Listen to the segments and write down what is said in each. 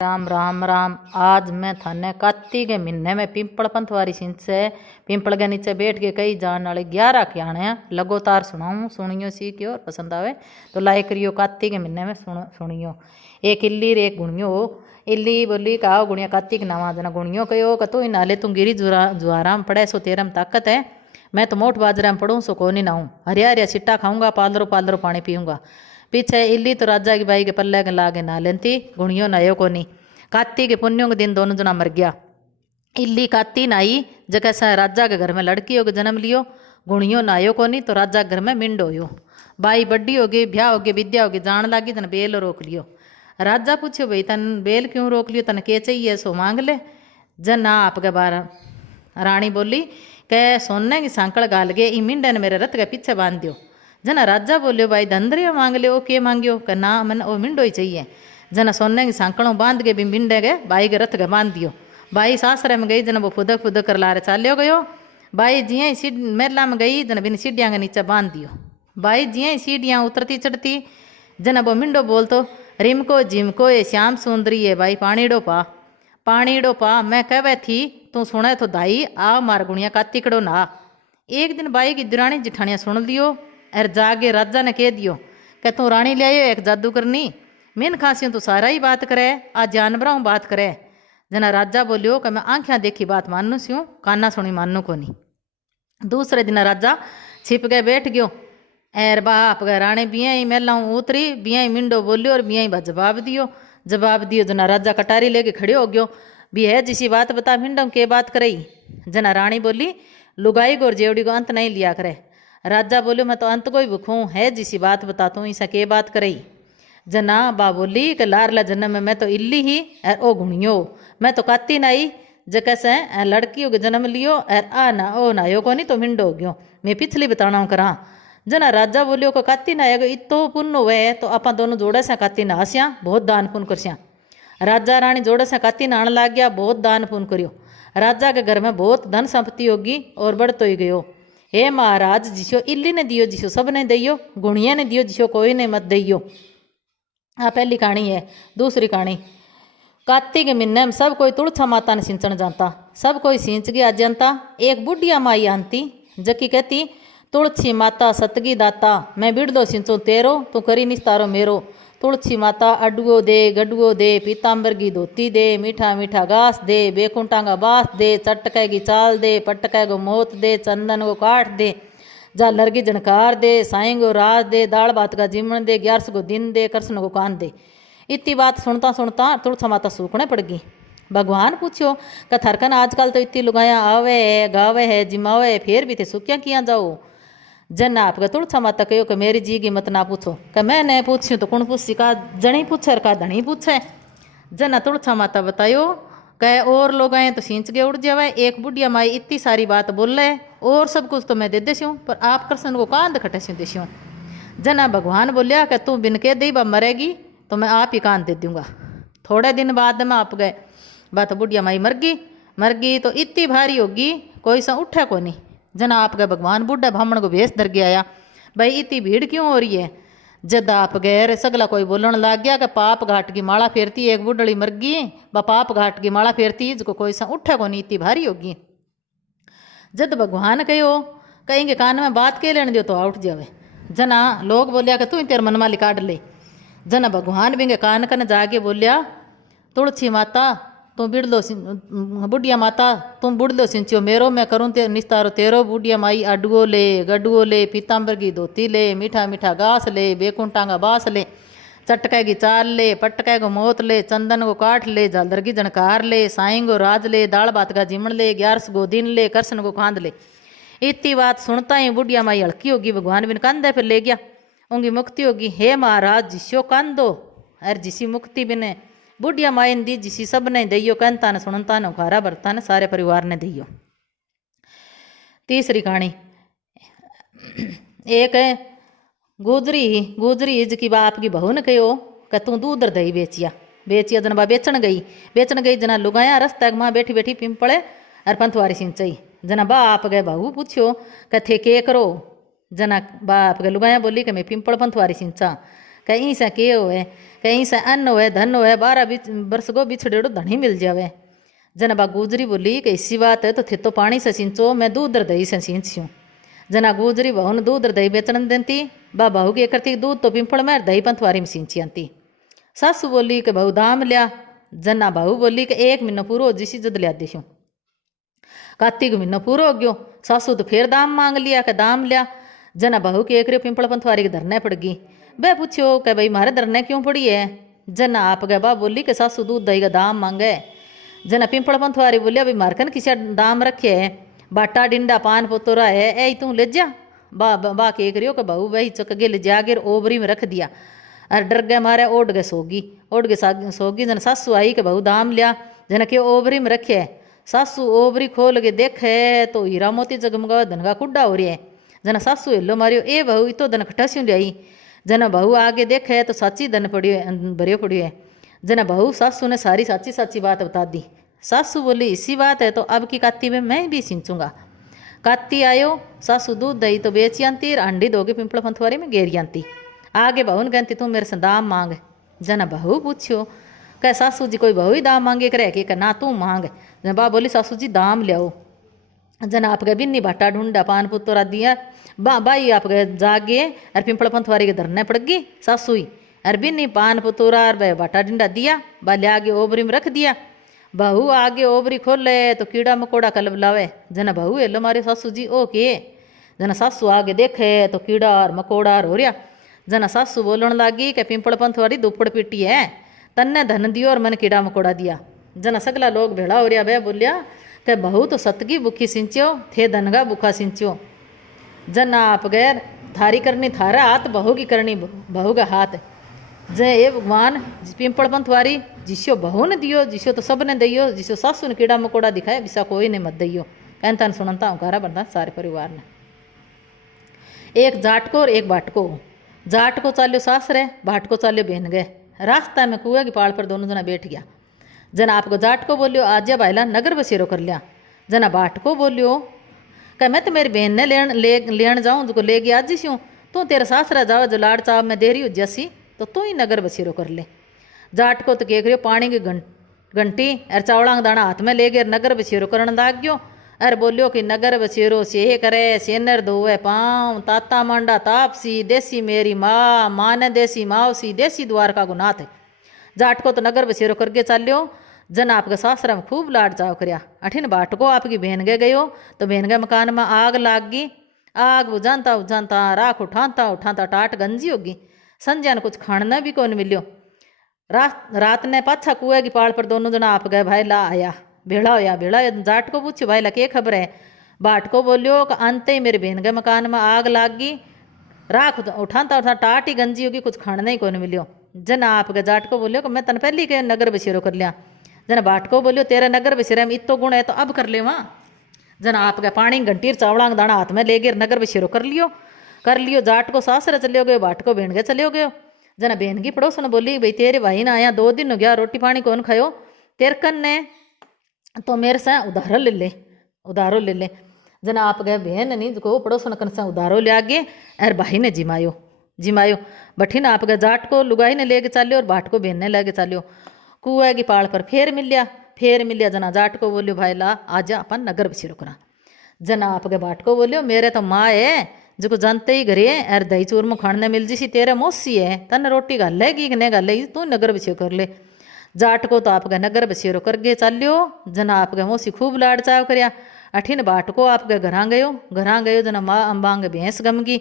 राम राम राम। आज मैं थाने कार्तिक के महीने में पिंपल पंथवारी सिंच से पिंपल के नीचे बैठ के कई जान वाले 11 कहानियाँ लगातार सुनाऊँ। सुनियो सीखियो और पसंद आवे तो लाइक करियो। कार्तिक के महीने में सुनियो। एक इल्ली रे एक गुणियो। इल्ली बोली कहा गुणिया कार्तिक नावा जना गुणियो कहो कतो इन नाले तुम गिरी जुआराम पड़े सो तेरम ताकत है। मैं तो मोट बाजरा में पढ़ूँ सो कोनी नाऊँ। हरिया हरिया सिट्टा खाऊंगा पालरो पालरो पानी पीऊँगा। पीछे इल्ली तो राजा की बाई के पल्ले के लागे ना लेती गुणियो नयो कोनी। कार्तिक के पुण्यों के दिन दोनों जना मर गया। इल्ली काती नाई जगह से राजा के घर में लड़की होगी जन्म लियो। गुणियो नायो कोनी तो राजा के घर में मिंड होयो। बाई बड्डी होगी ब्याह होगी विद्या होगी जान लागी तन बेल रोक लियो। राजा पूछो भाई तन बेल क्यों रोक लियो तन के चाहिए सो मांग ले। जन ना आपके बार रानी बोली कै सोने की सांकड़ गाल गए ई मिंडे ने मेरे रथ के पीछे बांध दियो। जना राजा बोलियो भाई धंधरियो मांग लियो के मांगियो कि ना मन वो मिंडो ही चाहिए। जना सोने की सांकड़ों बांध के भी मिंडे गए बाई के रथ के बांध दियो। बाई सासरे में गई जना वो फुदक फुदक कर लारे चालियो गयो। बाई जिया ही मेला में गई जना बिन सीढ़ियाँ के नीचे बांध दियो। बाई जिया ही सीढ़ियाँ उतरती चढ़ती जना वो मिंडो बोलतो रिमको जिमको ये श्याम सुंदरी है भाई पानीड़ो पा मैं कहवे थी तू सुने तो दाई आ मार गुणिया कार्तिकड़ो ना। एक दिन बाई की दुरानी जिठानिया सुन लियो और जागे राजा ने कह दियो कि तू रानी ले आयो एक जादू करनी मिन खासियों तो सारा ही बात करे आज जानवरों बात करे। जना राजा बोलियो कि मैं आँखें देखी बात मानू स्यूँ काना सुनी मानू को नहीं। दूसरे दिन राजा छिप गए बैठ गयो। एर बाप गए रानी बिया ही मेला उतरी बिया ही मिंडो बोलियो और बिया ही जवाब दियो। जना राजा कटारी लेके खड़े हो गयो भी है जिसी बात बता मिंडो के बात करई। जना रानी बोली लुगाई गोर जेवड़ी को अंत नहीं लिया करे। राजा बोलियो मैं तो अंत को ही भूखूँ है जिसी बात बतातू ऐसा के बात करई। जना बा बोली कि लारला जन्म में मैं तो इल्ली ही और ओ गुणियो मैं तो काती नाई जगह से लड़कियों के जन्म लियो और आ ना ओ नायो को नहीं तो मिंडो हो गयो मैं पिछली बताना करा। जना राजा बोलियो को काती ना आएगा इतो पुण्य हुए तो आप दोनों जोड़े से काती नहास्या बहुत दान पुण्य करस्या। राजा रानी जोड़े से काती नहाने लग गया बहुत दान पुण्य करियो। राजा के घर में बहुत धन संपत्ति होगी और बढ़तो ही गयो। हे महाराज जिसो इल्ली ने दियो जिसो सब ने दियो गुणिया ने दियो जिसो कोई ने मत दियो। आ पहली कहानी है। दूसरी कहानी कार्तिक के महीने में सब कोई तुलसा माता ने सिंचन जाता। सब कोई सींच गया जनता। एक बुढ़िया माई आंती जकी कहती तुलसी माता सतगी दाता मैं बिड़दो सिंचो तेरो तू करी निस्तारो मेरो। तुलसी माता अडुओ दे गडुओ दे पीताम्बर की धोती दे मीठा मीठा घास दे बेकुंठा का बास दे चटके की चाल दे पटके को मोत दे चंदन को काट दे झालर की झनकार दे साईं को राज दे दाल भात का जिमण दे 11 को दिन दे कृष्ण को कान दे। इतनी बात सुनता सुनता तुलसा माता सूखने पड़ गई। भगवान पूछो कि थरकन आजकल तो इतनी लुगाया आवे है गावे है जिमावे फिर भी थे सुखिया किया जाओ। जन आपका तुलसा माता कहो कि मेरी जी की मत ना पूछो कि मैं नहीं पूछी तो कौन पूछी का जनी पूछे का धनी पूछे। जना तुलसा माता बतायो कहे और लोग आए तो सींच के उड़ जावे एक बुढ़िया माई इतनी सारी बात बोल रहे और सब कुछ तो मैं दे देसी हूँ पर आप कृष्ण को कान खटे सी देसी हूँ। जना भगवान बोलिया कि तू बिन के दी बा मरेगी तो मैं आप ही कान दे दूंगा। थोड़े दिन बाद में आप गए बात बुढ़िया माई मर गई तो इतनी भारी होगी कोई सा उठे को नहीं। जना आप गए भगवान बुढ़ा ब्राह्मण को भेस धर गया भाई इतनी भीड़ क्यों हो रही है। जद आप गए सगला कोई बोलने लग गया कि पाप घाट की माला फेरती एक बुढ़ड़ी मर गई व पाप घाट की माला फेरती जिसको कोई सा उठे को नहीं इतनी भारी होगी। जद भगवान कहो कहेंगे कान में बात के लेने दो तो उठ जावे। जना लोग बोलिया कि तू तेरे मन माली काट ले। जना भगवान बिंगे कान कन जाके बोलिया तुलसी माता तू बिड़लो बुढ़िया माता तुम बुढ़लो सिंचियो मेरो मैं करूँ ते निस्तारो तेरो। बुढ़िया माई अडुओ ले गडुओ ले पीताम्बर की धोती ले मीठा मीठा घास ले बेकुंठा का बास ले चटके की चाल ले पटके को मोत ले चंदन को काट ले झालर की झनकार ले साईं को राज ले दाल भात का जिमण ले 11 को दिन ले कृष्ण को खांद ले। इतनी बात सुनता ही बुढ़िया माई हल्की होगी भगवान बिन कंधे फिर ले गया उनकी मुक्ति होगी। हे महाराज जिसो कांदो अर जिसी मुक्ति बिने बुढ़िया माई ने दी जिसी सब ने दियो कहता ने सुनता ने उखारा भरता ने सारे परिवार ने दियो। तीसरी कहानी एक है गुजरी जिसकी बाप की बहू ने कहो कि तू दूध और दही बेचिया जना बा बेचन गई जना लुगाया रस्ता माँ बैठी बैठी पिंपले और पंथवारी सिंचाई। जना बा आप गए बहू पूछो कि थे के करो। जना बाप गए लुगाया बोली कि मैं पिंपल पंथवारी सिंचा कहीं से के होए, कहीं से अन्न होए धन होए, 12 वर्ष को बिछड़ेड़ो धनी मिल जावे। जना बा गुजरी बोली कि इसी बात है तो थे तो पानी से सींचो, मैं दूध दही से सींचूँ। जना गुजरी बहू ने दूध दही बेचन देती, बा बहू की करती दूध तो पिंपल में दही पंथवारी में सींची आती। सासू बोली कि बहू दाम लिया। जना बहू बोली कि 1 महीनो पूरो हो जिसी जद लिया दिशू। कार्तिक महीनो पूरो हो गयो, सासू तो फिर दाम मांग लिया कि दाम लिया। जना बहू के एक पिंपल पंथवारी के धरने पड़ गई। वह पूछो कि भाई मारे धरने क्यों पड़ी है। जना आप गए बा बोली कि सासू दूध दही का दाम मांगे। जना पिंपल पंथवारी बोलिया भाई मारकन किसी दाम रखे है, बाटा डिंडा पान पोतोरा है, ए तू ले जा। बा के करियो कि बहू वही चक के ले जा गिर ओबरी में रख दिया। और डर गए मारे ओढ़ गए सोगी, ओढ़ गए सोगी। जना सासू आई कि बहू दाम लिया। जना के ओबरी में रखे है। सासू ओबरी खोल के देखे तो हीरा मोती जगमगा धनगा कुड्डा हो रही है। जना सासू हिलो मारियो, ए बहू इतो धन खटास्यू लियाई। जना बहू आगे देखे तो साची धन पड़ियो भरियो पड़ियो है। जना बहू सासू ने सारी साची साची बात बता दी। सासू बोली इसी बात है तो अब की काती में मैं भी सींचूंगा। काती आयो, सासू दूध दही तो बेची आती, अंडी दोगे पिंपल पंथवारी में गेरी आती। आगे बहू ने कहती तू मेरे से दाम मांग। जना बहू पूछो कह सासू जी कोई बहू ही दाम मांगे करे कि ना तू मांग। जना बा बोली सासू जी दाम लियाओ। जना आप गए बिन्नी भाटा ढूंढा पान पुतरा दिया। बाई आप गए जागे और पिंपल पंथवारी के धरने पड़ गई सासू ही। और बिन्नी पान पुतरा और भाटा ढूंढा दिया, बा ले आगे ओबरी में रख दिया। बहू आगे ओबरी खोले तो कीड़ा मकोड़ा कलब लावे। जना बहू हेलो मारे सासू जी ओ के। जना सासू आगे देखे तो कीड़ा और मकोड़ा हो रहा। जना सासू बोलने लगी कि पिंपल पंथवारी दुपड़ पीटी है, तन्ने धन दियो और मन कीड़ा मकोड़ा दिया। जना सगला लोग भेड़ा हो रहा। वह बोलिया कि बहू तो सतगी बुखी सिंचो, थे धनगा बुखा सिंचो। जना आप गैर थारी करनी थारा हाथ, बहू की करनी बहू का हाथ। जय ये भगवान पिंपल पंथवारी जिसो बहू ने दियो, जिसो तो सब ने दियो, जिसो सासू ने कीड़ा मकोड़ा दिखाए बिसा कोई ने मत दियो। कहता सुनता हूँ घरा बनता सारे परिवार ने। एक जाट को और एक बाट को। जाट को चाल्यो सासरे, बाट को चाल्यो बहन गए। रास्ता में कुएं की पाड़ पर दोनों जना बैठ गया। जना आपको जाट को बोलियो आज या भाईला नगर बसेरो कर लिया। जना बाट को बोलियो कह मैं तो मेरी बहन ने लेन जाऊँ जो ले गया आज जी तू तेरा सासरा जाओ जो लाड़ चाव में दे रही हो जैसी तो तू ही नगर बसेरो कर ले। जाट को तो कह रही पानी की घंटी और चावड़ा दाना हाथ में ले गए नगर बसेरो करने लाग गयो। अरे बोलियो कि नगर बसेरो से करे, सेनर धोवे पाँव, ताता मांडा तापसी, देसी मेरी माँ ने देसी मावसी, देसी द्वारका गुनाथ। जाट को तो नगर बसेरो करके चाल्यो। जन आपके सासरा में खूब लाड चाव करया। अठिन बाट को आपकी बहन गए गयो तो बहन के मकान में आग लाग गई। आग बुझाता बुझाता राख उठाता उठाता टाट गंजी होगी। संध्या ने कुछ खाना भी कौन मिलियो। रात ने पाछा कुएं की पाड़ पर दोनों जना आप गए भाई ला आया। भेड़ा होया भेड़ा जाट को पूछो भाई ला के खबर है। बाट को बोलियो कि अंत ही मेरे बहन के मकान में आग लाग गई, राख उठाता उठा टाट ही गंजी होगी, कुछ खाना ही कौन मिलियो। जना आप गए जाट को बोलियो कि मैं तन पहली के नगर बसेरो कर लिया। जना बाट को बोलियो तेरे नगर बसेरे में इतो गुण है तो अब कर ले वहाँ। जना आप गए पानी घंटीर चावड़ा दाना हाथ में ले गए नगर बसेरो कर लियो। जाट को सासरे चले गए, बाट को बहन के चले गए। जना बहन की पड़ोसन बोली भाई तेरे भाई ना आया 2 दिन हो गया, रोटी पानी कौन खायो, तेरे कन ने तो मेरे से उधारो ले ले। जना आप गए बहन नहीं जो पड़ोसन कन से उधारो ले आगे और भाई ने जिमायो बठिन आप गए जाट को लुगाई ने लेके चालियो और बाट को बहन ने लेके चालियो। कुएं की पाड़ पर फेर मिलिया। जना जाट को बोलियो भाई ला आजा अपन नगर बसेरो करा। जना आप गए बाट को बोलियो मेरे तो माँ है जो जानते ही घरे और दही चूरमो खाने मिल जी तेरे मौसी है, तन रोटी घालेगी कि नहीं घालेगी, तू नगर बसेरो कर ले। जाट को तो आप गए नगर बसेरो कर गए चाल्यो। जना आप गए मौसी खूब लाड़ चाव करया। अठिन बाट को आप गए घरा गयो। जना माँ अम्बांग भैंस गमगी।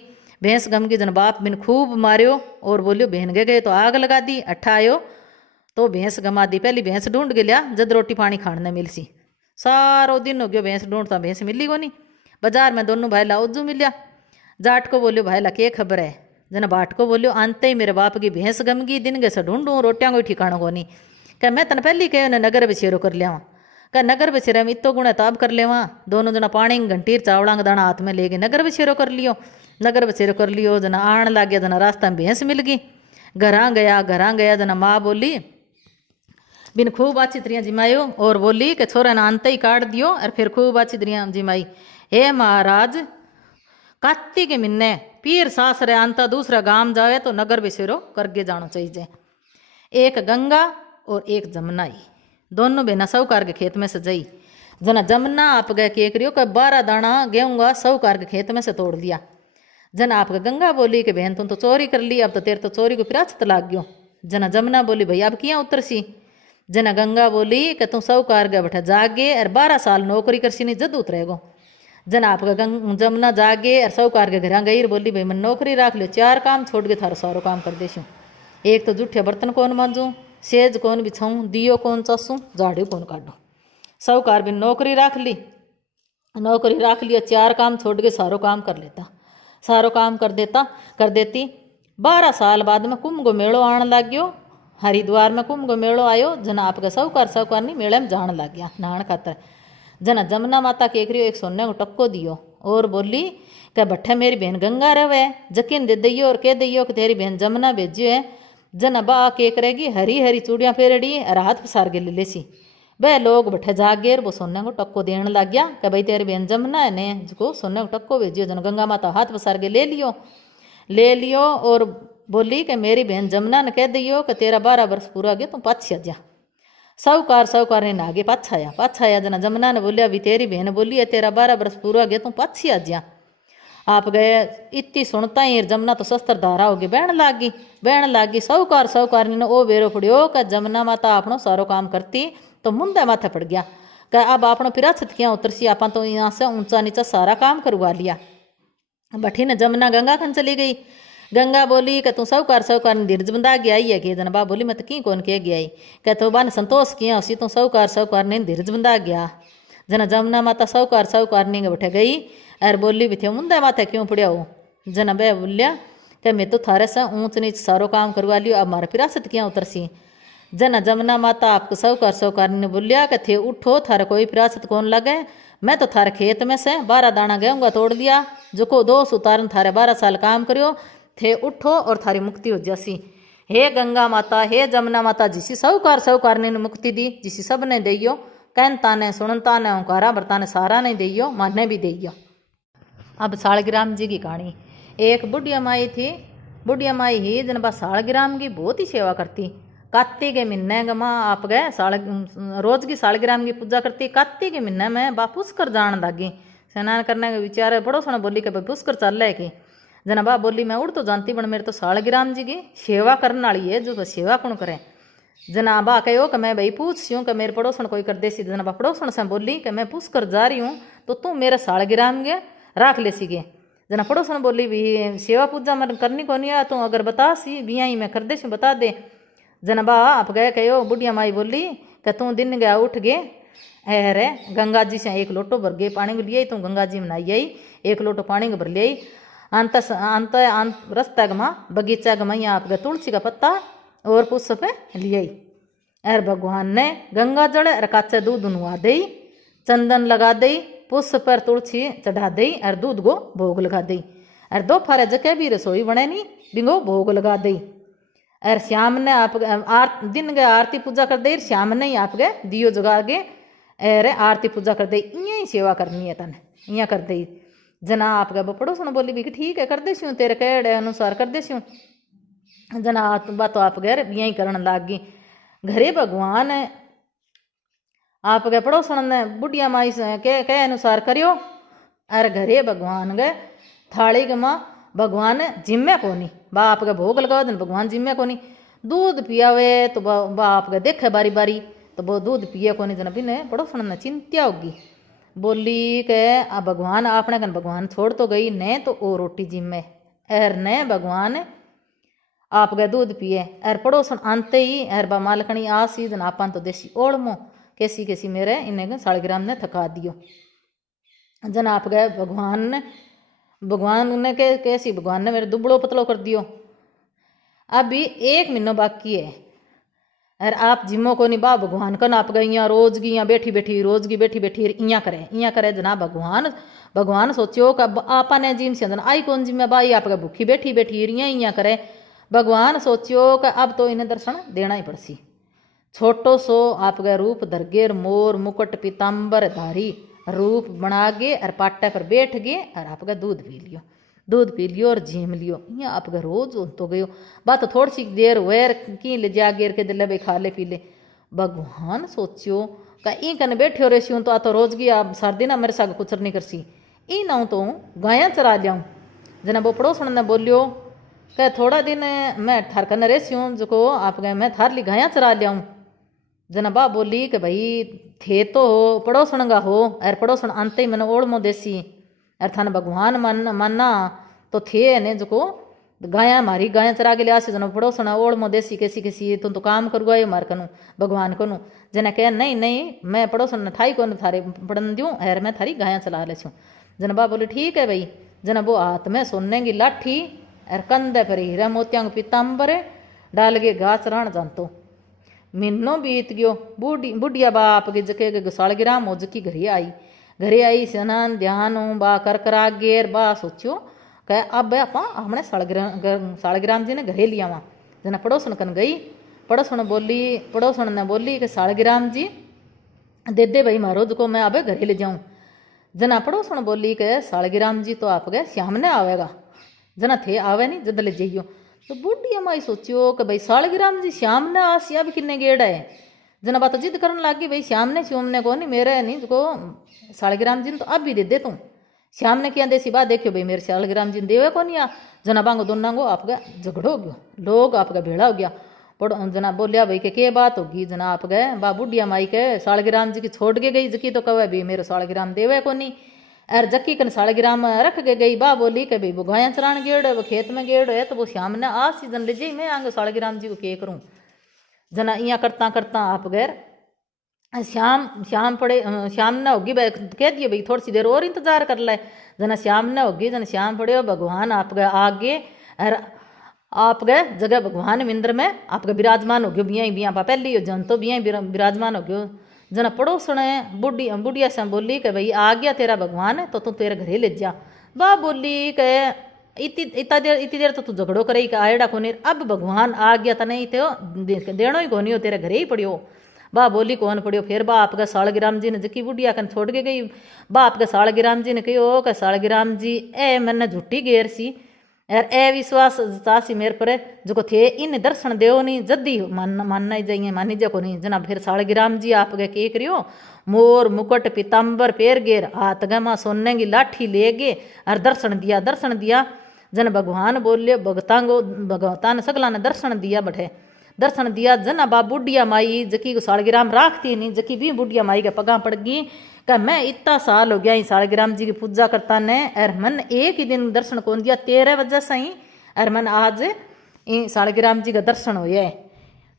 जना बाप बिन खूब मारियो और बोलियो बहन गए तो आग लगा दी। अठा आयो तो भैंस गमा दी। पहली भैंस ढूंढ के लिया जद रोटी पानी खाने मिलसी। सारो दिन हो गयो भैंस ढूंढता, भैंस मिली को नहीं। बाजार में दोनों भाई ला उज्जू मिलिया। जाट को बोलियो भाई ला के खबर है। जना बाट को बोलियो आंते ही मेरे बाप की भैंस गमगी, दिन गए से ढूंढूं रोटियां कोई ठिकाना को नहीं। क्या मैं तन पहली कहे उन्हें नगर बसेरो कर लिया। क्या नगर बसेरा में इतो गुण है ताब कर ले। दोनों जना पानी घंटीर चावड़ा दाना हाथ में ले गए, नगर बसेरो कर लियो। जना आण लाग गया। जना रास्ता में भैंस मिल गई। घरा गया। जना माँ बोली बिन खूब अच्छी तरिया जिमायो और बोली कि छोरा ने आंते ही काट दियो और फिर खूब अच्छी तरिया जिमाई। हे महाराज कार्तिक के महीने पीर सासरे अंता दूसरा गांव जावे तो नगर बिसेरो करके जाना चाहिए। एक गंगा और एक जमुना ही दोनों बेना साहूकार के खेत में से जई। जना जमुना आप गए के करियो का 12 दाना गेहूं का साहूकार के खेत में से तोड़ लिया। जना आपका गंगा बोली कि बहन तुम तो चोरी कर ली, अब तो तेरे तो चोरी को पिराचत लाग गयो। जना जमुना बोली भाई अब किया उतरसी। जना गंगा बोली कि तू साहूकार गए बैठा जागे और 12 साल नौकरी करसी नहीं जद उतरेगो। जना आपका जमुना जागे और साहूकार के घर गई बोली भाई मैं नौकरी रख लियो, 4 काम छोड़ के थारो सारो काम कर देशू। एक तो जूठे बर्तन कौन मांजूँ, सेज कौन बिछाऊँ, दियो कौन चसूँ, झाड़ू कौन काटूँ। साहूकार भी नौकरी रख ली, नौकरी रख लिया, 4 काम छोड़ के सारो काम कर लेता, सारो काम कर देती। 12 साल बाद में कुंभ को मेड़ो आने लग गयो। हरिद्वार में कुंभ को मेड़ो आयो। जना आपका साहूकार नहीं मेले में जाने लग गया नहान खातर। जना जमुना माता के करियो एक सोने को टक्को दियो और बोली कि बट्ठे मेरी बहन गंगा रवे जकीन दे दियो और कह दियो कि तेरी बहन जमुना भेजियो है। जना बा के करेगी हरी हरी चूड़ियाँ फेरड़ी और हाथ पसार के ले लेसी। वह लोग बैठे जागे वो सोने को टक्को देने लग गया कि भाई तेरी बहन जमुना है ने जिसको सोने को टक्को भेजियो। जन गंगा माता हाथ पसार के ले लियो और बोली कि मेरी बहन जमुना ने कह दियो कि तेरा 12 वर्ष पूरा गया तुम पाछी आ जा। साहूकार ने आगे पाछाया। जना जमुना ने बोलिया भी तेरी बहन बोली है तेरा 12 वर्ष पूरा गया तुम पाछी आ जा। आप गए इतनी सुनता ही जमुना तो शस्त्र धारा होगी बहन लागी। साहूकार ने ओ बेरो पड़ियो कि जमुना माता अपनो सारो काम करती तो मुंदा माथा पड़ गया कि अब आपनो पिराछत किया उतरसी आपा तो यहाँ से ऊंचा नीचा सारा काम करवा लिया। बठी ने जमुना गंगा खन चली गई। गंगा बोली कि तू साहूकार ने धीरज बंदा गया ही है कि जना बा बोली मैं तो की कौन कह गया कि तो बा ने संतोष किया उसी तो साहूकार ने धीरज बंदा गया। जना जमुना माता साहूकार ने बैठे गई और बोली भी थे मुंदा माथा क्यों पड़िया हो। जना बह बोलिया कि मैं तो थारे से ऊंच नीच सारो काम करवा लियो अब मारा पिरासत किया उतरसी। जना जमुना माता आपको साहूकार ने बोलिया कि थे उठो थारे कोई पिरासत कौन लगे, मैं तो थारे खेत में से 12 दाना गेहूँ तोड़ दिया जो को 2 उतारन थारे 12 साल काम करियो थे उठो और थारी मुक्ति हो जासी। हे गंगा माता हे जमुना माता जिसी साहूकार ने मुक्ति दी जिसी सब ने दियो कहनता ने सुनता ने ओंकारा बरता ने सारा ने दियो माने भी दियो। अब सालग्राम जी की कहानी। एक बुढ़िया माई थी। बुढ़िया माई ही जनबा सालग्राम की बहुत ही सेवा करती। कार्तिक के महीने में आप गए रोज की सालग्राम की पूजा करती। कार्तिक के महीने में बा पुष्कर जान लगी। स्नान करने के विचार पड़ोस ने बोली कि भाई पुष्कर चल है कि जना बा बोली मैं उड़ तो जानती बन मेरे तो सालग्राम जी की सेवा करने वाली है जो सेवा कौन करे। जना बा कहो कि मैं भाई पूछूँ कि मेरे पड़ोसन कोई कर देसी। जना बा पड़ोसन से बोली कि मैं पुष्कर जा रही हूँ तो तू मेरे सालग्राम के राख ले सी गे। जना पड़ोसन बोली भी सेवा पूजा मैं करनी को नहीं आ तू अगर बता सी भी ही मैं कर देसी बता दे। जना बा आप गए कहो बुढ़िया माई बोली कि तू दिन गया उठ गए अरे गंगा जी से 1 लोटो भर गए पानी को लिया तू गंगा जी में नहाई आई 1 लोटो पानी को भर लिया अंत रास्ता गमा बगीचा गमा यहाँ आप गए तुलसी का पत्ता और पुष्प लिया अर भगवान ने गंगा जल और काचा दूध नुआ दई चंदन लगा दई पुष्प पर तुलसी चढ़ा दई और दूध को भोग लगा दई और दोपहर जके भी रसोई बने नहीं बिंगो भोग लगा दई और श्याम ने आप दिन गए आरती पूजा कर दे श्याम ने ही आप गए दियो जगा के अरे आरती पूजा कर दे इं ही सेवा करनी है तने इं कर दई। जना आप गए पड़ोसन बोली भी ठीक है कर देसी तेरे कहड़े अनुसार कर देसी। जना बात तो आप गए यहीं करने लग गई। घरे भगवान आप गए पड़ोसन ने बुढ़िया माई से कह अनुसार करियो अरे घरे भगवान गए थाली के माँ भगवान जिम्मे कोनी बाप के भोग लगाओ दिन भगवान जिम्मे कोनी दूध पियावे तो बाप के देखे बारी बारी तो वो दूध पिए कोनी। जना भी ने पड़ोसन ने चिंता होगी बोली के अब भगवान आपने कन भगवान छोड़ तो गई ने तो ओ रोटी जिम्मे एर ने भगवान आप गए दूध पिए एर पड़ोसन आनते ही एर बा मालकनी आसी जन आपन तो देसी ओढ़मो कैसी मेरे इन्हें सालग्राम ने थका दियो। जन आप गए भगवान ने कैसी भगवान ने मेरे दुबड़ो पतलो कर दियो। अभी 1 महीना बाकी है और आप जिम्मो को नहीं बा भगवान कन आप गई यहाँ रोज की यहाँ बैठी रोज की बैठी इं करे जना भगवान सोचियो कि आपा ने जिम से आई कौन जिम्मे बाई आप भूखी बैठी इं करे। भगवान सोचियो कि अब तो इन्हें दर्शन देना ही पड़सी। छोटो सो आप गए रूप दरगेर मोर मुकुट पीताम्बर धारी रूप बना के और पाटे पर बैठ गए और आपका दूध पी लियो और झीम लियो। यहाँ आपका रोज तो गयो बात तो थोड़ी सी देर वेर की ले जा गेर के दिले भाई खा ले पी ले। भगवान सोचियो का ई कन बैठे रही तो आ तो रोज की आप सर्दी ना मेरे साग कुचर नहीं करसी ई ना तो गाया चरा जाऊँ। जना वो पड़ोसन ने बोलियो कह थोड़ा दिन मैं थार कन रही हूँ जो आप गए मैं थार ली गाया चरा लियाऊँ। जना बा बोली कि भाई थे तो हो पड़ोसन का हो और पड़ोसन अंत ही मैंने ओढ़ देसी और थाने भगवान मानना तो थे ने जो गाया मारी गाया चरा के लिया जना पड़ोसन ओढ़ देसी कैसी तुम तो काम करूँगा ये मार कनू भगवान कनू। जना कह नहीं मैं पड़ोसन ने थाई को थारे पड़न दूँ और मैं थारी गाया चला ले छूँ। जना बा बोली ठीक है भाई। जना वो हाथ में सोने की लाठी और कंधे पर हीरा मोतिया पीताम्बर डाल के घास चराण जानतो। महीनों बीत गयो बुढ़िया बाप के जके सालगिराह हो जकी घरे आई स्नान ध्यान बा कर करा गेर बा सोचियो कह अब आप हमने सालगिराम जी ने घरे लिया वहाँ। जना पड़ोसन कन गई पड़ोसन ने बोली कि सालगिराम जी दे भाई मारो जो मैं अब घरे ले जाऊँ। जना पड़ोसन बोली कि सालगिराम जी तो आप गए श्याम ने आवेगा। जना थे आवे नहीं जद ले जाइयो। तो बुढ़िया माई सोचियो कि भाई सालगिराम जी श्याम ने आसिया भी किन्ने गेड़ा है। जना बात जिद करने लगी भाई श्याम ने श्योम ने को नहीं मेरे नहीं जो सालगिराम जी ने तो अब भी दे तुम। श्याम ने क्या देसी बात देखियो भाई मेरे सालगिराम जी ने देवे को नहीं आ। जना बांगो दोनों को आपका झगड़ो हो गया लोग आपका भेड़ा हो गया। पड़ो जना बोलिया भाई के बात होगी। जना आप गए बा बुढ़िया माई के सालगिराम जी की छोड़ के गई जकी तो कहे भाई मेरे सालगिराम देवे को नहीं और जक्की कन सालगिराम रख के गई। बा बोली कि भाई वो गाया चरान गेड़ है वो खेत में गेड़ है तो वो श्याम ने आ सीजन ले जाई मैं आगे सालगिराम जी को के करूँ। जना इं करता आप गैर श्याम ने होगी भाई कह दिए भाई थोड़ी सी देर और इंतजार कर ले। जना श्याम ने होगी जना श्याम पड़े भगवान आप गए आगे और आप गए जगह भगवान मिंद्र में आपका विराजमान हो गयो बिया पहली हो जन तो बिया विराजमान हो गयो। जना पड़ोसन बुढ़िया से बोली कि भाई आ गया तेरा भगवान है तो तू तेरे घरे ले जा। बा बोली कि इतनी देर तो तू झगड़ो करे कि आएड़ा कोनी अब भगवान आ गया तो नहीं तो देनो ही कोनी हो तेरे घरे ही पड़ियो। बा बोली कौन पड़ियो। फिर बा आपका सालगिराम जी ने जकी बुढ़िया कन छोड़ के गई। बा आपके सालगिराम जी ने कहो कि सालगिराम जी ए मैंने झूठी गेर सी और ए विश्वास तासी मेरे पर जो थे इन दर्शन देव नहीं जद्दी मानना ही जाइए मानी जा को नहीं। जना फिर सालगिराम जी आप गए के करियो मोर मुकुट पीताम्बर पेर गेर हाथ गमा सोने की लाठी ले गे और दर्शन दिया। जन भगवान बोलियो भगवतान सगला ने दर्शन दिया। जना बा बुढ़िया माई जकी को सालगिराम राखती नहीं जकी भी बुढ़िया माई के पगा पड़ गई कि मैं इतना साल हो गया सालगिराम जी की पूजा करता ने और मन एक ही दिन दर्शन कौन दिया 13 वजह से ही और मन आज सालगिराम जी का दर्शन हो जाए।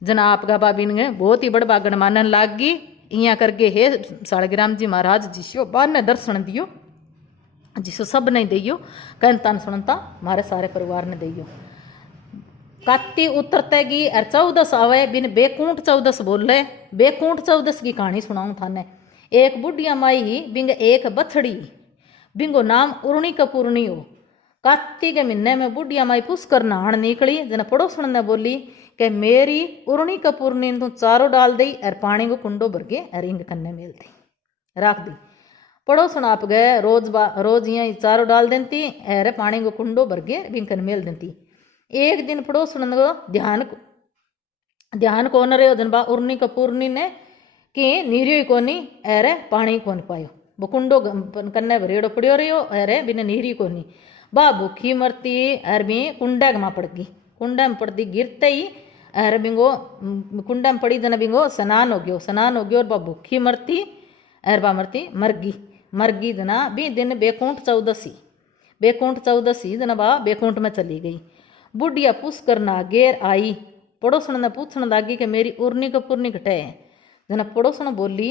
जना आपका बाबी ने बहुत ही बड़ बागण मानन लाग गई। इं करके हे सालगिराम जी महाराज जिसो बाद ने दर्शन दियो जिसो सब नहीं दियो कहन तन सुनता हमारे सारे परिवार ने दियो। काती उतरतेगी और 14 आवे बिन बेकूंठ 14 बोले। बेकूंठ 14 की कहानी सुनाऊं थाने। एक बुढ़िया माई ही बिंग एक बछड़ी बिंगो नाम उर्णी कपूर्णी हो। काती के महीने में बुढ़िया माई पुष्कर नहान निकली। जना पड़ोसन ने बोली कि मेरी उर्णी कपूर्णी तू चारों डाल दी और पानी को कुंडो भर के और इंग कन्ने मेल दी रख दी। पड़ोसन आप गए रोज यहाँ चारों डाल देती और पानी को कुंडो भर के बिंग कन मेल देती। एक दिन पड़ोसन को ध्यान कौन रहे जन बा उर्णी कपूर्णी ने कि नीरियो कोनी अरे पानी कौन पायो वो कुंडो कन्ने भरेड़ो पड़ियो रहो अरे बिना नीरी कोनी। बा भूखी मरती अर भी कुंडा में पड़ गई। कुंडा में पड़ती गिरते ही अरे बिंगो कुंडा में पड़ी जना बिंगो स्नान हो गयो और बा भूखी मरती अर बा मरती मर गई जना भी दिन बेकूंठ 14 जना बा बेकूंठ में चली गई। बुढ़िया पुष्कर नागेर आई। पड़ोसन ने पूछने लगी कि मेरी उर्नी कपूर्णी घटे है। जना पड़ोसन बोली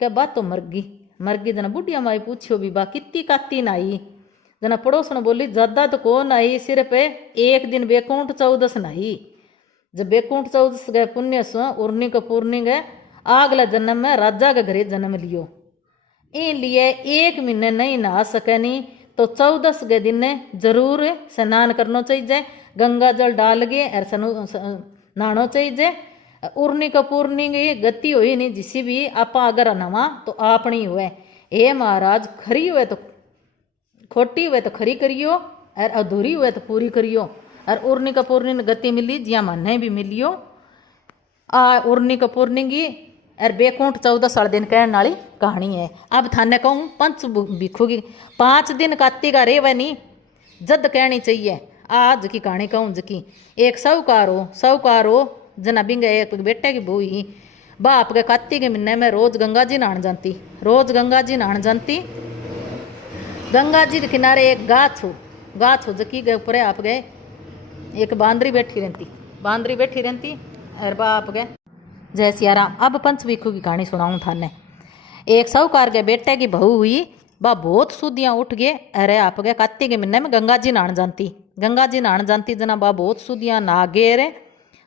कि बा तो मर गई। जना बुढ़िया माई पूछियो भी बा कितनी काती न आई। जना पड़ोसन बोली ज्यादा तो कौन आई सिर्फ एक दिन बेकूंठ 14 न आई। जब बेकूंठ 14 गए पुण्य स्व उर्नी कपूर्णी गए आगला जन्म में राजा के घरे जन्म लियो। इन लिए एक महीने नहीं नहा सकनी तो 14 के दिन जरूर स्नान करना चाहिए। गंगा जल डाल के और नहाना चाहिए। उर्नी कपूर्णी की गति हुई नहीं जिसी भी आप अगर नवा तो आपनी हुए हे महाराज खरी हुए तो खोटी हुए तो खरी करियो और अधूरी हुए तो पूरी करियो। और उर्नी का पूर्णी ने गति मिली जिया मन्ने भी मिलियो आ उर्नी का पूर्णी की और बेकुंठ 14 साल दिन कहने वाली कहानी है। अब थाने कहूँ पंच भिखूगी 5 दिन काती का रेव नहीं जद कहनी चाहिए। आज की कहानी कहूँ जकी एक साहूकार हो जना बिंगे एक बेटे की बूही बाप के काती के महीने में रोज गंगा जी नहान जानती। गंगा जी के किनारे एक गाछ हो जकी के ऊपर आप गए एक बांदरी बैठी रहती और बाप गए जय सियाराम। अब पंच भिखू की कहानी सुनाऊं थाने। एक साहूकार के बेटे की बहू हुई बा बहुत सूदियाँ उठ गए। अरे आप गए काती के महीने में गंगा जी नहान जानती जना बा बहुत सूदियाँ नहा गए रे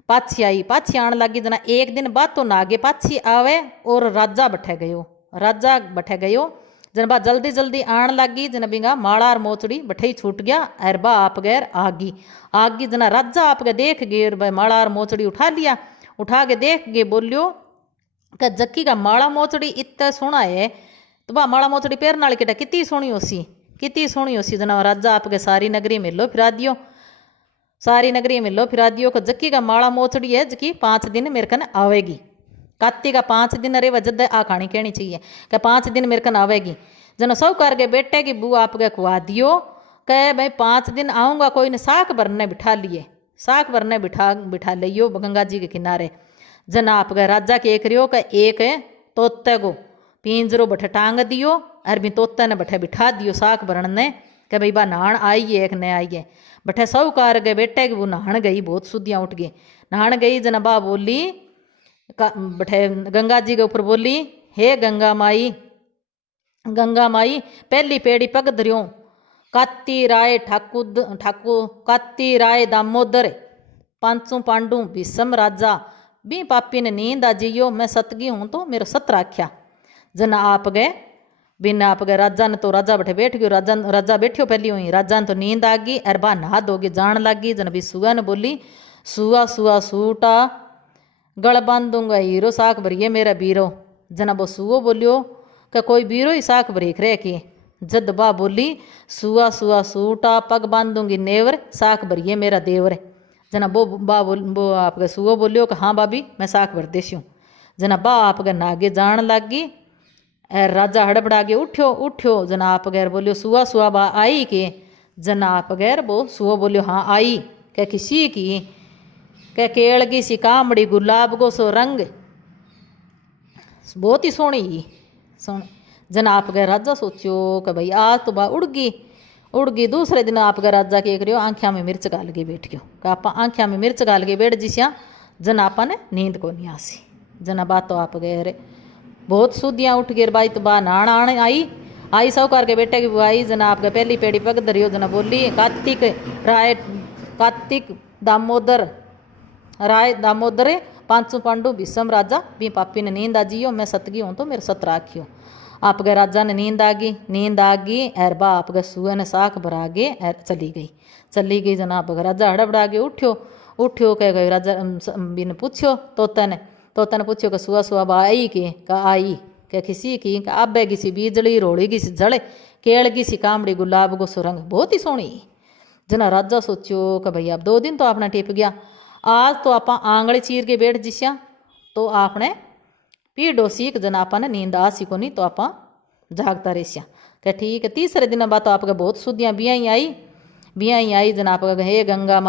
पाछी आने लगी जना एक दिन बाद तो नागे पाछी आवे और राजा बैठे गयो जन बा जल्दी आन लगी जन बिंगा मालार मोचड़ी बठई छूट गया और बा आप गैर आगी जना राजा आप गए देख गए भाई मालार मोचड़ी उठा के देख गए बोलियो कि जक्की का माला मोचड़ी इतना सोना है तो बा माला मोचड़ी पैरने वाली केटा कितनी सोनी होसी जना राजा आप गए सारी नगरी में लो फिरा दियो कि जक्की का माला मोचड़ी है जकी 5 दिन मेरे कन आवेगी। काती का 5 दिन अरे वजद आ कहानी कहनी चाहिए कि 5 दिन मेरे कन आवेगी। जन साहूकार के बेटे की बू आप गए खुआ दियो कह भाई 5 दिन आऊँगा कोई ने साख भरने बिठा लियो गंगा जी के किनारे। जन आप गए राजा के एक रियो का एक तोते को पिंजरो बठे टांग दियो और भी तोते ने बठे बिठा दियो साख भरने के भाई बा नहान आई है एक ने आई है बठे साहूकार के बेटे की वो नहान गई बहुत सुधियाँ उठ गई नहान गई जना बा बोली बठे गंगा जी के ऊपर बोली हे गंगा माई पहली पेड़ी पग धरियो काती राय दामोदर 5 पांडु भीष्म राजा बी पापी ने नींद आ जियो मैं सतगी हूँ तो मेरा सत राख्या। जना आप गए बिना आप गए राजा ने तो राजा बैठे बैठ गयो राजा बैठियो पहली हुई राजा ने तो नींद आ गई अर बा नहा धोगे जान लगी जन भी सुआ ने बोली सुआ सूटा गल बांधूंगा हीरो साख भरिए मेरा बीरो। जना वो सुओ बोलियो कि कोई बीरो ही साख भरीख रहे कि जद बा बोली सुआ सूटा पग बांधूंगी नेवर साख भरिए मेरा देवर। जना वो आपके सुओ बोलियो कि हाँ भाभी मैं साख भर देसी हूँ। जना बा आपके नागे जान लगी राजा हड़बड़ा के उठ्यो जना आप गैर बोलियो सुआ बा आई के। जना आप गैर वो सुओ बोलियो हाँ आई क्या किसी की क्या केड़गी सी कामड़ी गुलाब को सो रंग बहुत ही सोनी। जना आप गए राजा सोचियो कि भाई आज तो बा उड़ गई। दूसरे दिन आप गए राजा के करियो आँखिया में मिर्च गाल के बैठ गयो कि आप आँखिया में मिर्च गाल के बैठ जिसिया जना आपा ने नींद को नहीं आसी। जना बात तो आप गए रे बहुत सूदियाँ उठ गए बाई तो बा नाण आने आई साहूकार के बेटे की बुआई जना आपका पहली पेड़ी पग धरियो जना बोली कार्तिक दामोदर 5 पांडु भीष्म राजा भी पापी ने नींद आ जियो मैं सतगी हूँ तो मेरे सत राखियो। आप गए राजा ने नींद आ गई एर बा आप गए सुए ने साख भरा गे एर चली गई जना आप राजा हड़बड़ा के उठ्यो कह गए राजा बिन पूछ्यो तोता ने पूछ्यो कि सुआ बा आई के का आई क्या किसी की का आबे किसी बीजली रोड़ी किसी जड़े केड़गी सी कामड़ी गुलाब को सुरंग बहुत ही सोनी। जना राजा सोचियो कि भाई अब 2 दिन तो आपने टिप गया आज तो आप आंगली चीर के बैठ जिसिया तो आपने पीड़ो सीख जना आपा ने नींद आ सी को नहीं तो आप जागता रहिया क्या ठीक है। तीसरे दिन बाद तो आपका बहुत सुधियाँ बियाई आई जना आप हे गंगा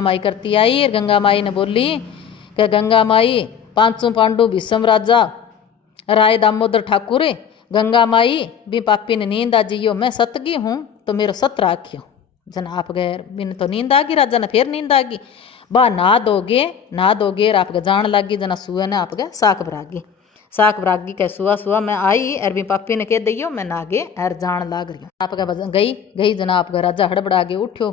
माई करती आई। गंगा माई ने बोली कि गंगा माई 5 पांडु भीष्म राजा राय दामोदर ठाकुर गंगा माई भी पापी ने नींद आ जियो मैं सतगी हूँ तो मेरा सत राखियो। जना आप गए बिन तो नींद आ गई राजा ने फिर नींद आ गई बा ना दोगे आप जान लगी जना सुआ ने आप गए साख भरागी कह सुआ मैं आई अर भी पापी ने कह दियो मैं नागे अर जान लाग रही आप गई जना आप राजा हड़बड़ा के उठ्यो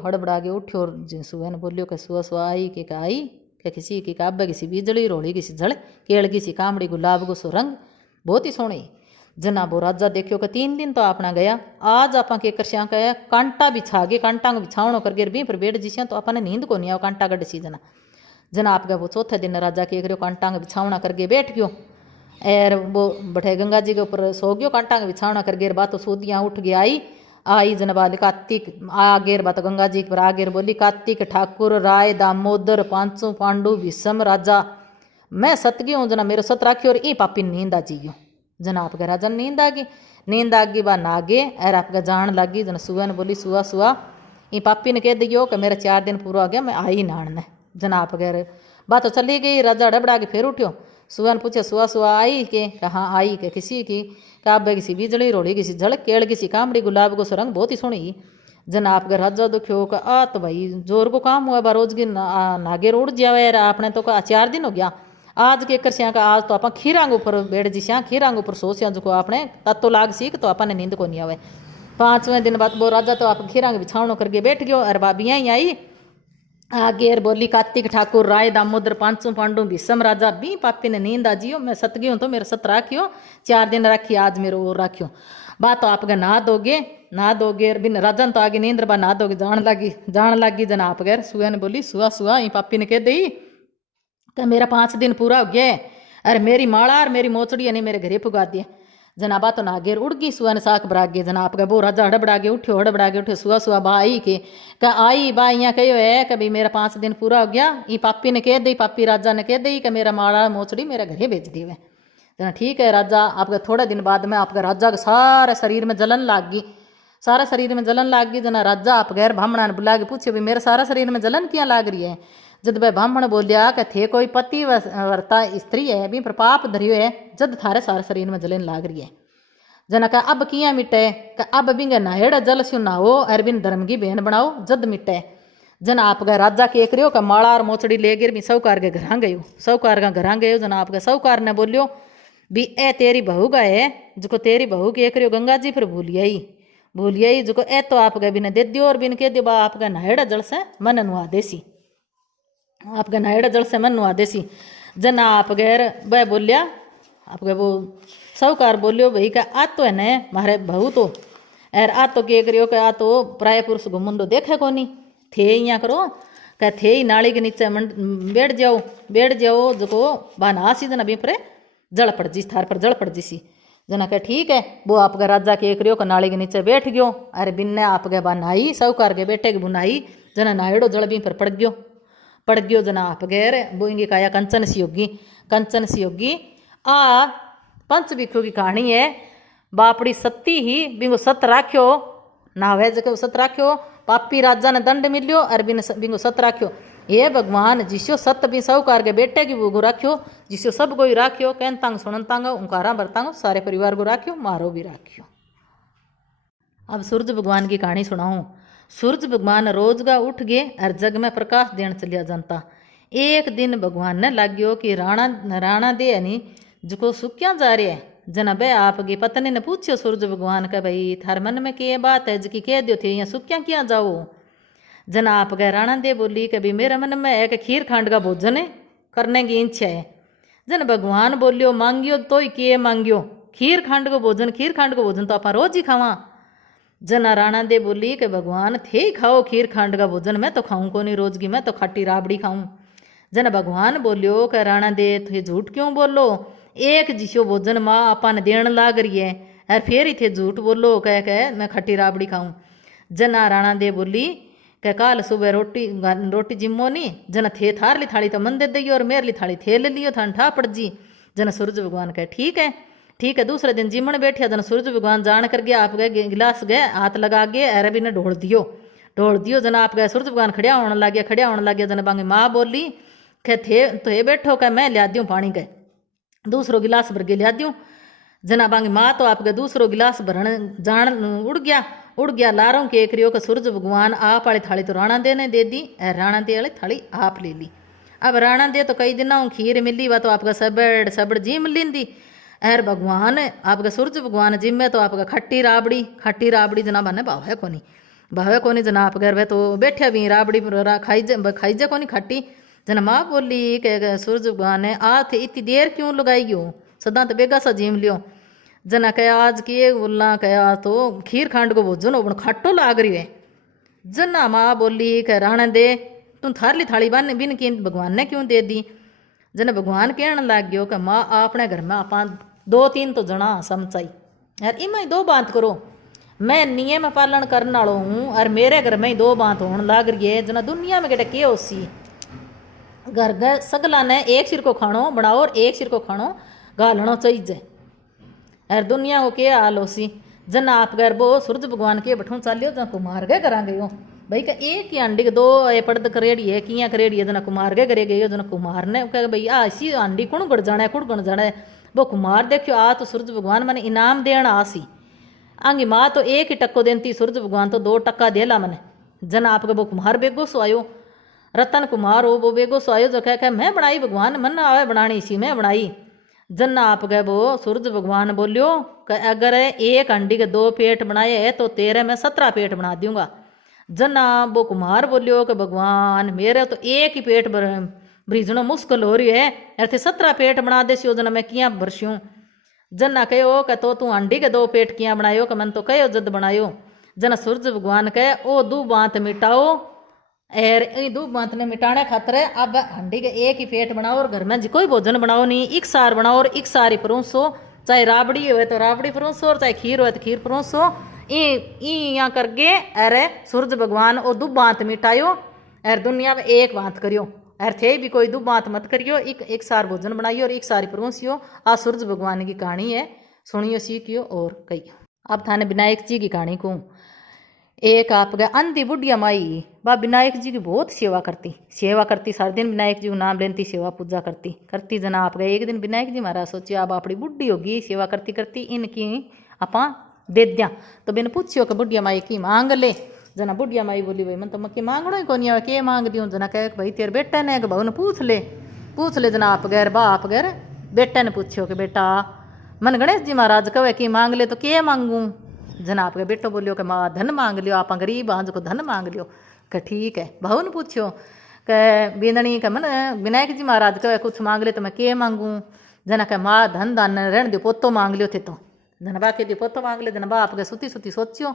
सुआ ने बोलियो कि सुआ आई के आई क्या किसी की काबे किसी बीजली रोड़ी किसी जड़ केड़गी सी कामड़ी गुलाब को सो रंग बहुत ही सोहनी। जना वो राजा देखियो कि 3 दिन तो अपना गया आज आप करसिया कह कांटा बिछा गए कांटा को बिछावनो कर गिर भी फिर बैठ जिसिया तो अपने नींद को नहीं आओ कांटा गड्सी जना आप गए वो चौथे दिन राजा के करियो कांटा बिछावना करके बैठ गयो एर वो बैठे गंगा जी के ऊपर सो गयो कांटा के बिछावना कर गेर बात सूदियाँ उठ गया आई जनबा कार्तिक आगेर बात गंगा जी पर आगेर बोली कार्तिक ठाकुर राय दामोदर पांचों पांडु विषम राजा मैं सत गयो जना मेरो सत राखियो और ई पापी नींद आ जीयो जना आपके राजा नींद आ गई नींद आ गई बा नागे एर आपका जान लागी जना सुआ ने बोली सुआ सुआ ई पापी ने कह दियो कि मेरा 4 दिन पूरा हो गया मैं आई नान ने जना आप गए बात तो चली गई राजा डबड़ा के फिर उठ्यो सुआ ने पूछे सुआ सुआ आई के हाँ आई के किसी की काबे किसी बिजली रोड़ी किसी झड़क केड़ किसी कामड़ी गुलाब को रंग बहुत ही सोहनी जना आप राजा दुख्यो का आ तो भाई जोर को काम हुआ बा रोज की नागे उड़ जावे आपने तो 4 दिन हो गया आज के कर का आज तो आप खीरांग ऊपर बैठ जी स्या खीरांग ऊपर सो सिया जो आपने तत्तो लाग सीख तो आपने नींद को नहीं आवे 5वें दिन बाद वो राजा तो आप खीरांग बिछावनो करके बैठ गयो और बाबियाँ ही आई आगे बोली कार्तिक ठाकुर राय दामोदर पांचों पांडु भीषम राजा बी पापी ने नींद आ जियो मैं सत गई हूँ तो मेरे सत राखियो 4 दिन राखी आज मेरे और राखियो बात तो आपके नहा दोगे बिन राजन तो आगे नींद बा नहा दोगे जान लागी जना आप गैर सुआ ने बोली सुआ सुआ ये पापी ने कह दी कि मेरा 5 दिन पूरा हो गया अरे मेरी माड़ा और मेरी मोचड़ी ने मेरे घरे पुगा दिया जना बात तो नागेर उड़ गई सुआ ने साक बरागे जना आपका वो राजा हड़बड़ा के उठ्यो सुआ सुआ बा आई के आई बा यहाँ कहो है कि भाई मेरा 5 दिन पूरा हो गया ये पापी ने कह दी पापी राजा ने कह दी कि मेरा माड़ा मोचड़ी मेरे घरे भेज दी है जना ठीक है राजा आपका थोड़े दिन बाद में आपका राजा के सारे शरीर में जलन लाग गई सारा शरीर में जलन लाग गई जना राजा आप गैर ब्राह्मणा ने बुला के पूछे भाई मेरे सारा शरीर में जलन क्या लाग रही है जब वह ब्राह्मण बोलिया कि थे कोई पति वर्ता स्त्री है भी पर पाप धरियो है जद थारे सारे शरीर में जलन लाग रही है जना का अब किया मिटे का अब बिंगे नहेड़ जल स्यू नहाओ और बिन धर्म की बहन बनाओ जद मिटे जना आपका राजा के एक रियो का माड़ा और मोचड़ी ले गिर भी सौकार के घर गयो सौकार का घर गयो जना आपका सौकार ने बोलियो भी ए तेरी बहू का है जो तेरी बहू की एक रियो गंगा जी पर भूलिया जो ए तो आप गए बिना दे दियो और बिन कह दियो बा आपका नहेड़ा जल से मन नुआ देसी आपका नहेड़ा जल से मन नुआ देसी जना आप गैर वह बोलिया आपका वो सौकार बोलियो भाई का आ तो है न मारे बहू तो एर आ तो के करियो आ तो प्राय पुरुष घुमुंडो देखे कोनी थे यहाँ करो क्या थे ही नाली के नीचे बैठ जाओ जो बाना सी जना बीपरे जल पड़ जी थार पर जल पड़ जी सी जना कह ठीक है वो आपका राजा के एक रियो का नाली के नीचे बैठ गयो अरे बिन्ने आपके बा नहाई सौकार के बेटे की बुनाई जना नायड़ो जल भी पर पड़ गयो जना आप गैर वो इंगे काया कंचन सी होगी आ पंच भिक्षु की कहानी है बापड़ी सत्ती ही बिंगो सत राख्यो नावे जके सत राख्यो पापी राजा ने दंड मिलियो और बिंगो सत राख्यो ये भगवान जिसो सत भी सौकार के बेटे की वो राख्यो जिसो सब कोई राख्यो कहन तांग सुनन तांग उनकारा बरतांग सारे परिवार को राख्यो मारो भी राख्यो। अब सूरज भगवान की कहानी सुनाऊं। सूरज भगवान रोज का उठ गए और जग में प्रकाश देन चलिया जनता। एक दिन भगवान ने लाग्यो कि राणा दे यानी जो सुक्या जा रहे है जना बे आपकी पत्नी ने पूछो सूरज भगवान का भाई थार मन में क्या बात है जकी कह दियो थे यहाँ सुक्या क्या जाओ जना आप गए राणा दे बोली कि भाई मेरे मन में एक खीर खांड का भोजन है करने की इच्छा है। जन भगवान बोलियो मांगियो तो ही किए मांगियो खीर खांड को भोजन तो आप रोज ही खावा। जना राणा दे बोली कि भगवान थे ही खाओ खीर खांड का भोजन मैं तो खाऊं को नहीं रोज की मैं तो खट्टी राबड़ी खाऊं। जन भगवान बोलियो कि राणा दे थे झूठ क्यों बोलो एक जिसो भोजन माँ आपा ने देन लाग रही है और फिर ही थे झूठ बोलो कह मैं खट्टी राबड़ी खाऊं। जना राणा दे बोली कि काल सुबह रोटी जिम्मो नहीं जना थे थार ली थाली तो मन दे दी और मेरे ली थाली थे ले लियो थान ठा पड़ जी। जना सूरज भगवान कहे ठीक है। दूसरे दिन जिमण बैठिया जन सूरज भगवान जान कर गया आप गए गिलास गए हाथ लगा गए अरे भी ने ढोल दियो जना आप गए सूरज भगवान खड़िया होने लग गया जना बांगे माँ बोली खे थे तो ये बैठो क्या मैं लिया दूँ पानी के दूसरो गिलास भर के लिया दूँ। जना बांगे माँ तो आप गए दूसरो गिलास भरन जान उड़ गया लारों के एक रियो का सूरज भगवान आप वाली थाली तो राणा दे ने दे दी राणा दे वाली थाली आप ले ली। अब राणा दे तो कई दिन खीर मिली वह तो आपका सबड़ जिम लींदी एर भगवान आपका सूरज भगवान जिम में तो आपका खट्टी राबड़ी जना बने भावे कोनी जना आप घर तो बैठे भी राबड़ी खाई कोनी खट्टी। जना माँ बोली कि सूरज भगवान ने आ थे इतनी देर क्यों लगाई हो सदा तो बेगा सा जिम लियो। जना कह आज किए बोलना कह तो खीर खांड को भोजन हो खट्टो लाग रही है। जना माँ बोली कह राणा दे तुम थारली थाली बिन की भगवान ने क्यों दे दी। जने भगवान कहने लग गयो कि माँ अपने घर में आप 2-3 तो जना समझाई यार इमें 2 बात करो, मैं नियम पालन करने वालों हूँ और मेरे घर में ही 2 बात होने लग रही है। जना दुनिया में के होसी घर घर सगला ने एक सिर को खानो बनाओ और एक सिर को खानो गालनो चाहिए। और दुनिया को क्या हाल होसी जना आप घर वो सूरज भगवान के बठू चालियो जना कुमार गए करा गयो भाई का एक ही आंडी के 2 पड़द करेड़ी है किया करेड़ी है जना कुमार गए करे गयो जना कुमार ने कह भाई आ इसी आंडी कुण गड़ जाना है कुण गण जाना है वो कुमार देखियो आ तो सूरज भगवान मैंने इनाम देना आसी आंगी माँ तो एक ही टक्को देती सूरज भगवान तो 2 टक्का देला मैंने जना आपका वो कुमार बेगो सो आयो रतन कुमार हो वो बेगो सो आयो जो कह मैं बनाई भगवान मन आवे बनानी इसी मैं बनाई जना आप गए वो सूरज भगवान बोलियो कि अगर एक अंडी के 2 पेट बनाए है तो तेरे मैं 17 पेट बना दूंगा। जना वो कुमार बोलियो कि भगवान मेरे तो एक ही पेट भरीजनो मुश्किल हो रही है ऐसे 17 पेट बना देसियो जना मैं किया भरस्यूँ। जना कहो कि तो तू अंडी के 2 पेट किया बनायो कि मन तो कहो जद बनायो। जना सूरज भगवान कहे ओ 2 बात मिटाओ एर इन 2 बात ने मिटाने खातर अब हंडी के एक ही पेट बनाओ और घर में कोई भोजन बनाओ नहीं एक सार बनाओ और एक सारी परोसो चाहे राबड़ी हो तो राबड़ी परोसो और चाहे खीर हो तो खीर परोसो यहाँ करके अरे सूरज भगवान वो 2 बात मिटायो और दुनिया में एक बात करियो और थे भी कोई 2 बात मत करियो एक सार भोजन बनाइयो और एक सारी परोसियो। आ सूरज भगवान की कहानी है सुनियो सीखियो और कही। अब थाने विनायक जी की कहानी कहूँ। एक आप गए अंधी बुढ़िया माई बा विनायक जी की बहुत सेवा करती सारे दिन विनायक जी को नाम लेती सेवा पूजा करती जना आप गए। एक दिन विनायक जी महाराज सोचियो अब अपनी बुढ़ी होगी सेवा करती इनकी आपा दे दिया तो बिन पूछियो कि बुढ़िया माई की मांग ले। जना बुढ़िया माई बोली भाई मन तो मक्की मांगनो ही कोनी है के मांग दियो। जना कह भाई तेरे बेटा ने बहु ने पूछ ले जना आप गैर बा आप गैर बेटा ने पूछियो कि बेटा मन गणेश जी महाराज कहे कि मांग ले तो के मांगू। जना आपके बेटो बोलियो कि माँ धन मांग लियो आप गरीब आंज को धन मांग लियो कि ठीक है। बहू ने पूछियो कि बिंदनी का मन विनायक जी महाराज कहे कुछ मांग ले तो मैं के मांगू। जना कह माँ धन दान रहने दो पोतो मांग लियो थे तो जना बा के पोतो मांग ले। जना बा आपके सुती सोचियो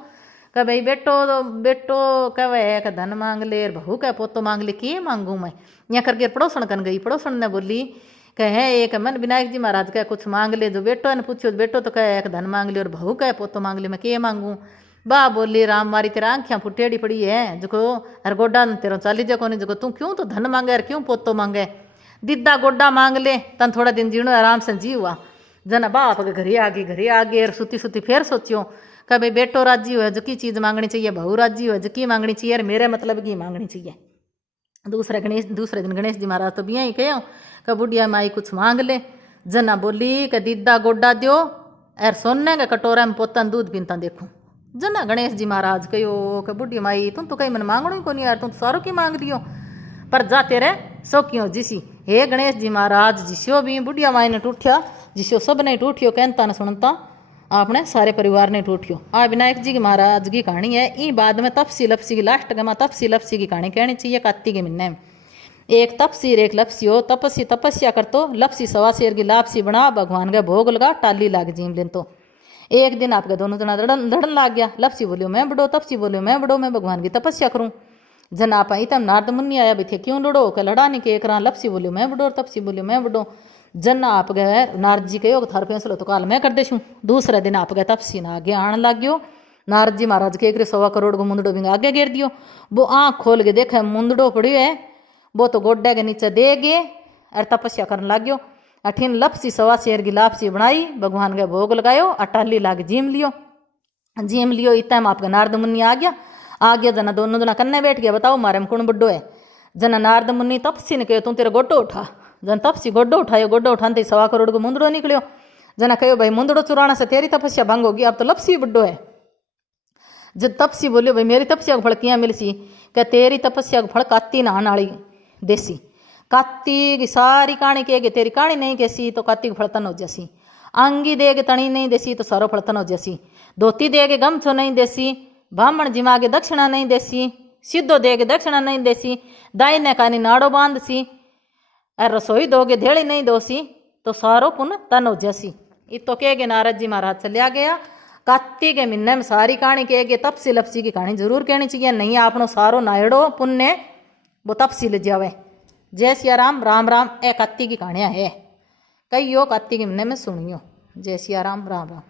कि भाई बेटो कहे कि धन मांग ले बहू कह पोतो मांग ले के मांगू मैं। यहाँ करके पड़ोसन कन गई पड़ोसन ने बोली कहे एक मन विनायक जी महाराज कहे कुछ मांग ले। जो बेटो ने पूछो बेटो तो कहे एक धन मांग ले और बहू कहे पोतो मांग ले मैं के मांगू। बा बोली राम मारी तेरा आंखियाँ फुटेड़ी पड़ी है जो अरे गोडा तेरा चाली जा कोनी जो तू क्यों तो धन मांगे और क्यों पोतो मांगे दिद्दा गोडा मांग ले तन थोड़ा दिन जीणो आराम से जी हुआ। जना बाप के घरे आ गए और सुती फिर सोचियो कि भाई बेटो राजी हो जो की चीज़ मांगनी चाहिए बहू राजी हो जो की मांगनी चाहिए और मेरे मतलब की मांगनी चाहिए। दूसरे दिन गणेश जी महाराज तो भी यही कहो कि बुढ़िया माई कुछ मांग ले। जना बोली कि दीदा गोडा दो और सोने के कटोरे में पोतन दूध पीता देखूँ। जना गणेश जी महाराज कहो कि बुढ़िया माई तुम तो कहीं मन मांगनो ही को नहीं यार तुम तो सारों की मांग दियो पर जा तेरे सो क्यों जिसी। हे गणेश जी महाराज जिसो भी बुढ़िया माई ने टूठिया जिसो सब ने टूठियो कहता न सुनता आपने सारे परिवार ने टूठियो। आ विनायक जी की महाराज की कहानी है। ई बाद में तपसी लपसी की लास्ट में तपसी लपसी की कहानी कहनी चाहिए। कार्तिक के महीने में एक तपसीर एक लपसी हो तपस्या कर तो लपसी 1.25 शेर की लापसी बना भगवान का भोग लगा टाली लाग जीम लेन। तो एक दिन आपके दोनों जना लड़न लाग गया। लपसी बोलियो मैं बड़ो तपसी बोलियो मैं बड़ो मैं भगवान की तपस्या करूँ। जन आप इतम नारद मुनि आया भी थे क्यों लड़ो के लड़ा नहीं के करा। लपसी बोलियो मैं बड़ो और तपसी बोलियो मैं बड़ो। जन आप गए नारद जी कहो थार फैसलो तो काल मैं कर देशूँ। दूसरे दिन आप गए तपसी ना आगे आने लग गयो। नारद जी महाराज के 1.25 करोड़ को मुंदड़ो भी आगे घेर दियो। वो आँख खोल के देखे मुंदड़ो पड़ियो है वो तो गोड्डे के नीचे दे गए और तपस्या करने लग गयो। अठीन लपसी 1.25 शेर की लापसी बनाई भगवान के भोग लगायो अटाली लाग जीम लियो। इतना आपका नारद मुनि आ गया। जना दोनों जना कन्ने बैठ गया बताओ मारे में कौन बड्डो है। जना नारद मुनि तपसी ने कहो तू तेरा गोड्डो उठा। जन तपसी गोड्डो उठायो गोड्डो उठाते 1.25 करोड़ को मुंदड़ो निकलियो। जना कहो भाई मुंदड़ो चुराने से तेरी तपस्या भंग होगी अब तो लपसी बड्डो है। जब तपसी बोलियो भाई मेरी तपस्या को फल किया मिलसी क्या तेरी तपस्या को फल काती नहान वाली देसी काती की सारी कहानी कहेगी तेरी कहानी नहीं कैसी तो काती को फलतन हो जैसी। आंगी देगे तणी नहीं देसी तो सारो फलतन हो जैसी। धोती देगे गमछो नहीं देसी ब्राह्मण जिमागे दक्षिणा नहीं देसी सीधो देगे दक्षिणा नहीं देसी दाइने कानी नाड़ो बांध सी और रसोई दोगे धेड़ी नहीं दोसी तो सारो पुन तन हो जैसी। इतो कहेगे नारद जी महाराज चलिया गया। कार्तिक के महीने में सारी कहानी कहेगी तपसी लपसी की कहानी जरूर कहनी चाहिए नहीं आपनो सारो नायड़ो पुण्य वो तपसी ले जावे। जय सिया राम राम राम। ए काती की कहानियाँ है कई यो काती के महीने में सुनियो। जय सिया राम राम राम।